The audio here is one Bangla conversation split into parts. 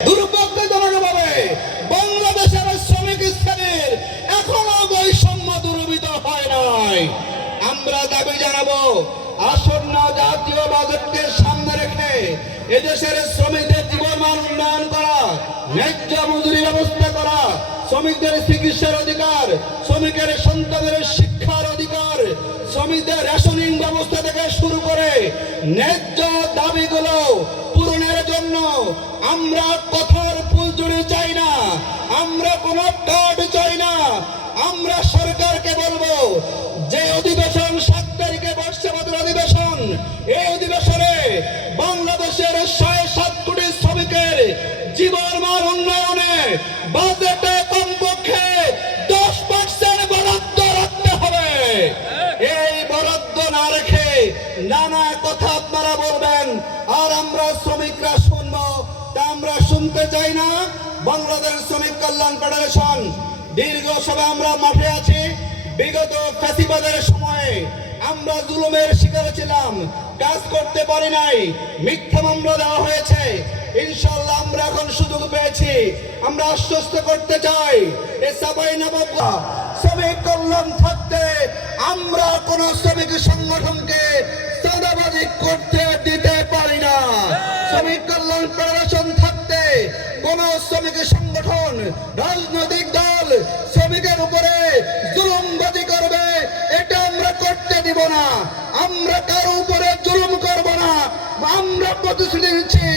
দুর্ভাগ্যজনকভাবে বাংলাদেশের শ্রমিক শ্রেণীর এখনো বৈষম্য দূরীভূত হয় নাই। আমরা দাবি জানাবো, আসন্ন জাতীয় বাজেটকে সামনে রেখে এদেশের শ্রমিকদের জীবনমান উন্নয়ন করা, ন্যায্য মজুরি ব্যবস্থা করা, শ্রমিকদের চিকিৎসার অধিকার, শ্রমিকের সন্তানের শিক্ষার অধিকার, শ্রমিকদের রেশনিং ব্যবস্থা থেকে শুরু করে ন্যায্য দাবিগুলো পূরণের জন্য আমরা কথার ফুলঝুরি চাই না, আমরা কোনো কার্ড চাই না। আমরা সরকারকে বলবো, যে অধিবেশন 7 তারিখে বর্ষপত্র অধিবেশন, এই অধিবেশনে বাংলাদেশের 7.5 কোটি শ্রমিকের জীবনমান উন্নয়নে বাজেটে কমপক্ষে 10% বরাদ্দ রাখতে হবে। এই বরাদ্দ না রেখে নানা কথা আপনারা বলবেন আর আমরা শ্রমিকরা শুনবো, তা আমরা শুনতে চাই না। বাংলাদেশ শ্রমিক কল্যাণ ফেডারেশন দীর্ঘ সময় আমরা মাঠে আছি। বিগত ফ্যাসিবাদের সময়ে আমরা জুলুমের শিকার ছিলাম, কাজ করতে পারি নাই, মিথ্যা মামলা দেওয়া হয়েছে। ইনশাআল্লাহ আমরা এখন সুযোগ পেয়েছি। আমরা আশ্বস্ত করতে চাই, এই চাঁপাইনবাবগঞ্জ শ্রমিক কল্যাণ থাকতে আমরা কোন শ্রমিক সংগঠনকে চাঁদাবাজি করতে দিতে পারি না। শ্রমিক কল্যাণ ফেডারেশন থাকতে কোন শ্রমিক সংগঠন, রাজনৈতিক দল শ্রমিকের উপরে জুলুমবাজি করবে, এটা আমরা করতে দিব না। আমরা কারো উপরে জুলুম করব না। আমরা প্রতিশ্রুতি দিচ্ছি,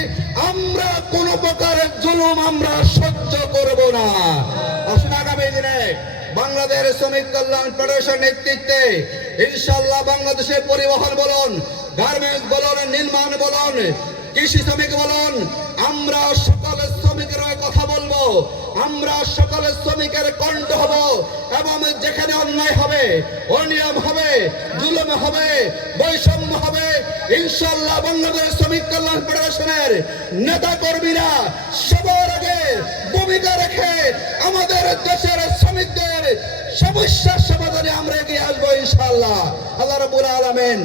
আমরা কোন প্রকারের জুলুম আমরা সহ্য করব না। আসুন আগামী দিনে বাংলাদেশ শ্রমিক কল্যাণ ফেডারেশন নেতৃত্বে ইনশাআল্লাহ বাংলাদেশে পরিবহন বলুন, গার্মেন্টস বলুন, নির্মাণ বলুন, কৃষি শ্রমিক বলুন, আমরা সকলের শ্রমিকের কথা বলবো। আমরা সকলের শ্রমিকের কণ্ঠ হব এবং যেখানে অন্যায় হবে, অনিয়ম হবে, জুলুম হবে, বৈষম্য হবে, ইনশাআল্লাহ বাংলাদেশ শ্রমিক কল্যাণ ফেডারেশনের নেতা কর্মীরা সবার আগে ভূমিকা রেখে আমাদের দেশের শ্রমিকদের সমস্যার সমাধানে আমরা এগিয়ে আসবো ইনশাআল্লাহ। আল্লাহ রাব্বুল আলামিন।